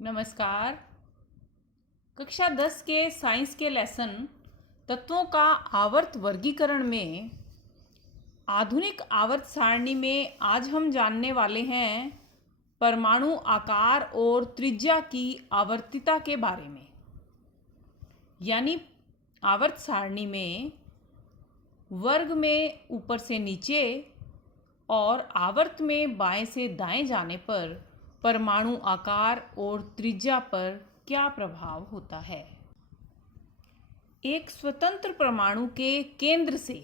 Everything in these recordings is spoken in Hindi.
नमस्कार। कक्षा 10 के साइंस के लेसन तत्वों का आवर्त वर्गीकरण में आधुनिक आवर्त सारणी में आज हम जानने वाले हैं परमाणु आकार और त्रिज्या की आवर्तिता के बारे में। यानी आवर्त सारणी में वर्ग में ऊपर से नीचे और आवर्त में बाएं से दाएं जाने पर परमाणु आकार और त्रिज्या पर क्या प्रभाव होता है। एक स्वतंत्र परमाणु के केंद्र से,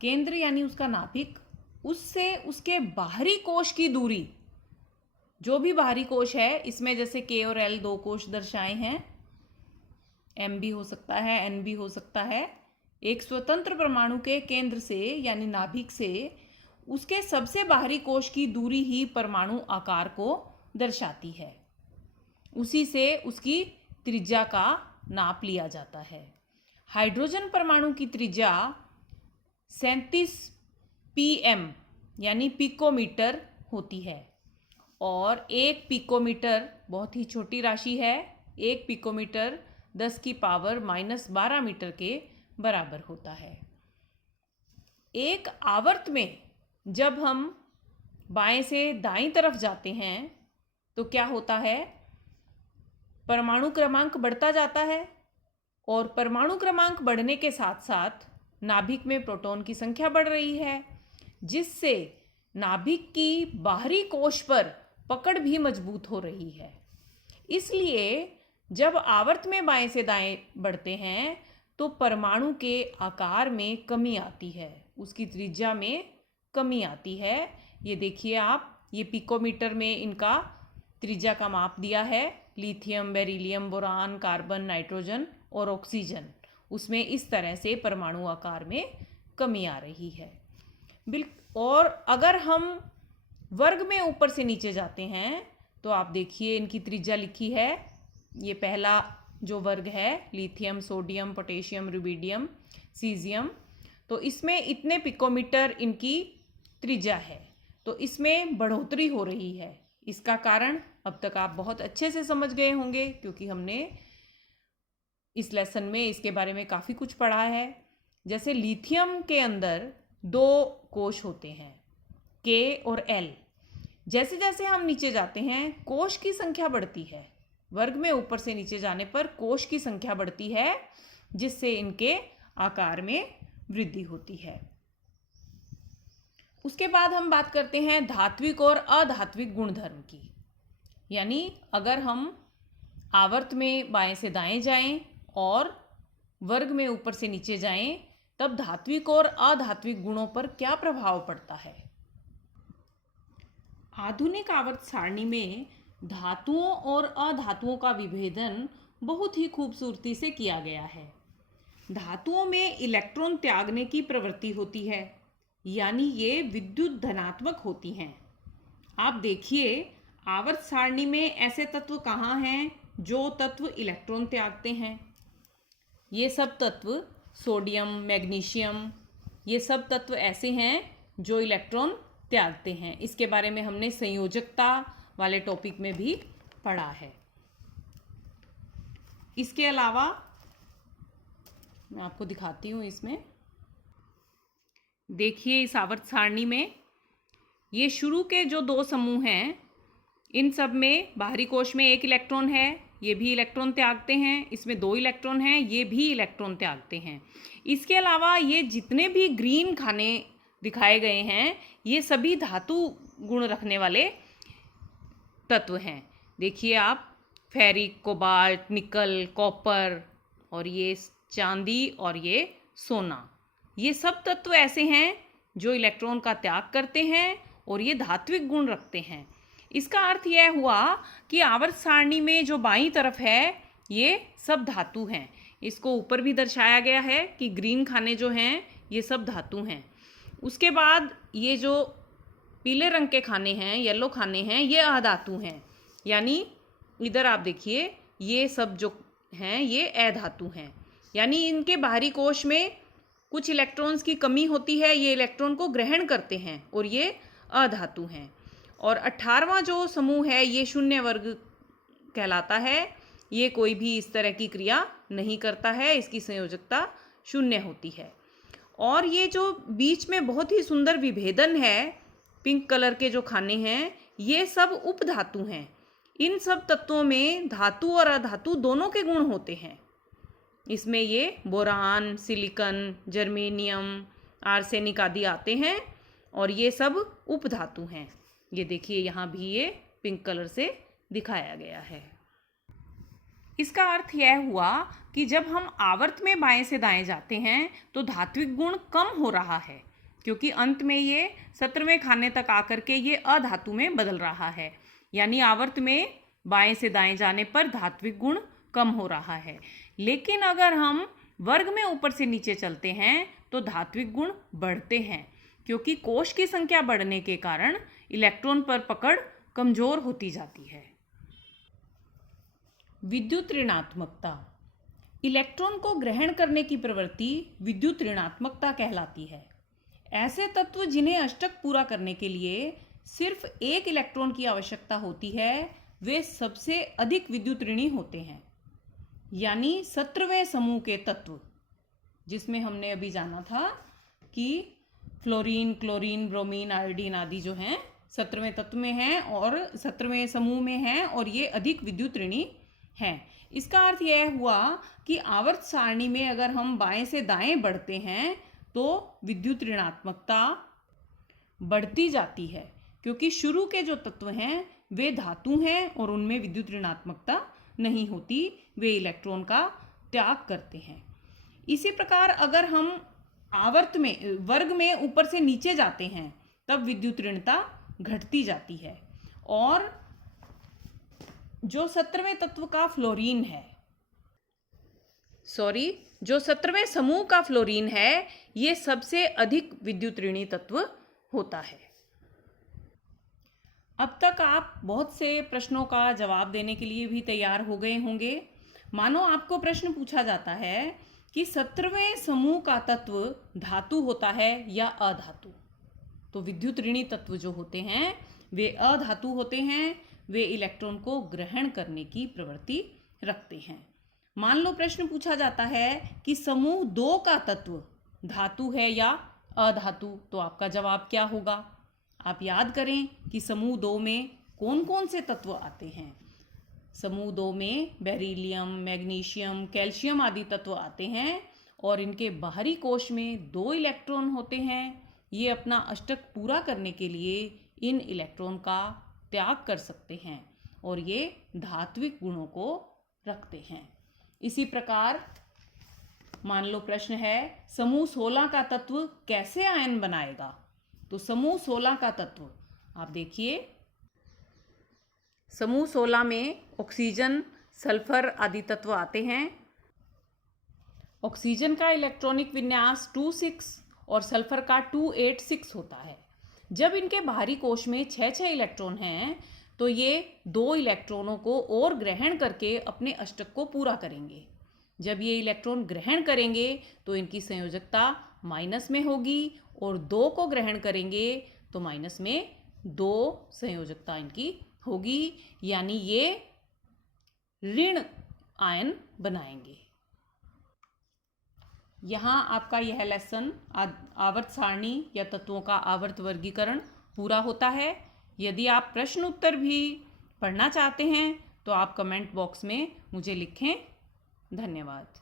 केंद्र यानी उसका नाभिक, उससे उसके बाहरी कोश की दूरी, जो भी बाहरी कोश है, इसमें जैसे के और एल दो कोश दर्शाए हैं, एम भी हो सकता है, एन भी हो सकता है। एक स्वतंत्र परमाणु के केंद्र से यानी नाभिक से उसके सबसे बाहरी कोश की दूरी ही परमाणु आकार को दर्शाती है। उसी से उसकी त्रिज्या का नाप लिया जाता है। हाइड्रोजन परमाणु की त्रिज्या 37 pm यानी पिकोमीटर होती है और एक पिकोमीटर बहुत ही छोटी राशि है। एक पिकोमीटर 10 की पावर -12 मीटर के बराबर होता है। एक आवर्त में जब हम बाएं से दाईं तरफ जाते हैं तो क्या होता है, परमाणु क्रमांक बढ़ता जाता है और परमाणु क्रमांक बढ़ने के साथ साथ नाभिक में प्रोटॉन की संख्या बढ़ रही है, जिससे नाभिक की बाहरी कोश पर पकड़ भी मजबूत हो रही है। इसलिए जब आवर्त में बाएं से दाएं बढ़ते हैं तो परमाणु के आकार में कमी आती है, उसकी त्रिज्या में कमी आती है। ये देखिए आप, ये पिकोमीटर में इनका त्रिज्या का माप दिया है। Lithium, beryllium, boron, carbon, nitrogen और ऑक्सीजन, उसमें इस तरह से परमाणु आकार में कमी आ रही है। और अगर हम वर्ग में ऊपर से नीचे जाते हैं तो आप देखिए इनकी त्रिज्या लिखी है। ये पहला जो वर्ग है, lithium, sodium, potassium, rubidium, caesium, तो इसमें इतने पिकोमीटर इनकी त्रिज्या है, तो इसमें बढ़ोतरी हो रही है। इसका कारण अब तक आप बहुत अच्छे से समझ गए होंगे, क्योंकि हमने इस लेसन में इसके बारे में काफ़ी कुछ पढ़ा है। जैसे लिथियम के अंदर दो कोश होते हैं, के और एल। जैसे जैसे हम नीचे जाते हैं कोश की संख्या बढ़ती है, वर्ग में ऊपर से नीचे जाने पर कोश की संख्या बढ़ती है, जिससे इनके आकार में वृद्धि होती है। उसके बाद हम बात करते हैं धात्विक और अधात्विक गुणधर्म की। यानी अगर हम आवर्त में बाएं से दाएं जाएं और वर्ग में ऊपर से नीचे जाएं, तब धात्विक और अधात्विक गुणों पर क्या प्रभाव पड़ता है। आधुनिक आवर्त सारणी में धातुओं और अधातुओं का विभेदन बहुत ही खूबसूरती से किया गया है। धातुओं में इलेक्ट्रॉन त्यागने की प्रवृत्ति होती है, यानी ये विद्युत धनात्मक होती हैं। आप देखिए आवर्त सारणी में ऐसे तत्व कहाँ हैं जो तत्व इलेक्ट्रॉन त्यागते हैं। ये सब तत्व, सोडियम, मैग्नीशियम, ये सब तत्व ऐसे हैं जो इलेक्ट्रॉन त्यागते हैं। इसके बारे में हमने संयोजकता वाले टॉपिक में भी पढ़ा है। इसके अलावा मैं आपको दिखाती हूँ, इसमें देखिए इस आवर्त सारणी में ये शुरू के जो दो समूह हैं, इन सब में बाहरी कोश में एक इलेक्ट्रॉन है, ये भी इलेक्ट्रॉन त्यागते हैं। इसमें दो इलेक्ट्रॉन हैं, ये भी इलेक्ट्रॉन त्यागते हैं। इसके अलावा ये जितने भी ग्रीन खाने दिखाए गए हैं, ये सभी धातु गुण रखने वाले तत्व हैं। देखिए आप, फेरिक, कोबाल्ट, निकल, कॉपर, और ये चांदी और ये सोना, ये सब तत्व ऐसे हैं जो इलेक्ट्रॉन का त्याग करते हैं और ये धात्विक गुण रखते हैं। इसका अर्थ यह हुआ कि आवर्त सारणी में जो बाईं तरफ है ये सब धातु हैं। इसको ऊपर भी दर्शाया गया है कि ग्रीन खाने जो हैं ये सब धातु हैं। उसके बाद ये जो पीले रंग के खाने हैं, येलो खाने हैं, ये अधातु हैं। यानी इधर आप देखिए ये सब जो हैं ये अधातु हैं, यानी इनके बाहरी कोश में कुछ इलेक्ट्रॉन्स की कमी होती है, ये इलेक्ट्रॉन को ग्रहण करते हैं और ये अधातु हैं। और 18वां जो समूह है ये शून्य वर्ग कहलाता है। ये कोई भी इस तरह की क्रिया नहीं करता है, इसकी संयोजकता 0 होती है। और ये जो बीच में बहुत ही सुंदर विभेदन है, पिंक कलर के जो खाने हैं, ये सब उपधातु हैं। इन सब तत्वों में धातु और अधातु दोनों के गुण होते हैं। इसमें ये बोरान, सिलिकॉन, जर्मेनियम, आर्सेनिक आदि आते हैं और ये सब उपधातु हैं। ये देखिए यहाँ भी ये पिंक कलर से दिखाया गया है। इसका अर्थ यह हुआ कि जब हम आवर्त में बाएं से दाएं जाते हैं तो धात्विक गुण कम हो रहा है, क्योंकि अंत में ये 17वें खाने तक आकर के ये अधातु में बदल रहा है। यानी आवर्त में बाएं से दाएं जाने पर धात्विक गुण कम हो रहा है। लेकिन अगर हम वर्ग में ऊपर से नीचे चलते हैं तो धात्विक गुण बढ़ते हैं, क्योंकि कोश की संख्या बढ़ने के कारण इलेक्ट्रॉन पर पकड़ कमजोर होती जाती है। विद्युत ऋणात्मकता। इलेक्ट्रॉन को ग्रहण करने की प्रवृत्ति विद्युत ऋणात्मकता कहलाती है। ऐसे तत्व जिन्हें अष्टक पूरा करने के लिए सिर्फ एक इलेक्ट्रॉन की आवश्यकता होती है, वे सबसे अधिक विद्युत ऋणी होते हैं। यानी 17वें समूह के तत्व, जिसमें हमने अभी जाना था कि फ्लोरीन, क्लोरीन, ब्रोमीन, आयोडीन आदि जो हैं 17वें तत्व में हैं और 17वें समूह में हैं और ये अधिक विद्युत ऋणी हैं। इसका अर्थ यह हुआ कि आवर्त सारणी में अगर हम बाएं से दाएं बढ़ते हैं तो विद्युत ऋणात्मकता बढ़ती जाती है, क्योंकि शुरू के जो तत्व हैं वे धातु हैं और उनमें विद्युत ऋणात्मकता नहीं होती, वे इलेक्ट्रॉन का त्याग करते हैं। इसी प्रकार अगर हम आवर्त में वर्ग में ऊपर से नीचे जाते हैं तब विद्युत ऋणता घटती जाती है। और जो 17वें तत्व का फ्लोरीन है, जो 17वें समूह का फ्लोरीन है, ये सबसे अधिक विद्युत ऋणी तत्व होता है। अब तक आप बहुत से प्रश्नों का जवाब देने के लिए भी तैयार हो गए होंगे। मानो आपको प्रश्न पूछा जाता है कि 17वें समूह का तत्व धातु होता है या अधातु, तो विद्युत ऋणी तत्व जो होते हैं वे अधातु होते हैं, वे इलेक्ट्रॉन को ग्रहण करने की प्रवृत्ति रखते हैं। मान लो प्रश्न पूछा जाता है कि समूह 2 का तत्व धातु है या अधातु, तो आपका जवाब क्या होगा? आप याद करें कि समूह 2 में कौन कौन से तत्व आते हैं। समूह 2 में बेरिलियम, मैग्नीशियम, कैल्शियम आदि तत्व आते हैं और इनके बाहरी कोश में 2 इलेक्ट्रॉन होते हैं। ये अपना अष्टक पूरा करने के लिए इन इलेक्ट्रॉन का त्याग कर सकते हैं और ये धात्विक गुणों को रखते हैं। इसी प्रकार मान लो प्रश्न है समूह 16 का तत्व कैसे आयन बनाएगा, तो समूह 16 का तत्व आप देखिए, समूह 16 में ऑक्सीजन, सल्फर आदि तत्व आते हैं। ऑक्सीजन का इलेक्ट्रॉनिक विन्यास 2,6 और सल्फर का 2,8,6 होता है। जब इनके बाहरी कोश में 6 इलेक्ट्रॉन हैं तो ये 2 इलेक्ट्रॉनों को और ग्रहण करके अपने अष्टक को पूरा करेंगे। जब ये इलेक्ट्रॉन ग्रहण करेंगे तो इनकी संयोजकता माइनस में होगी और 2 को ग्रहण करेंगे तो माइनस में 2 संयोजकता इनकी होगी, यानी ये ऋण आयन बनाएंगे। यहाँ आपका यह लेसन आवर्त सारणी या तत्वों का आवर्त वर्गीकरण पूरा होता है। यदि आप प्रश्न उत्तर भी पढ़ना चाहते हैं तो आप कमेंट बॉक्स में मुझे लिखें। धन्यवाद।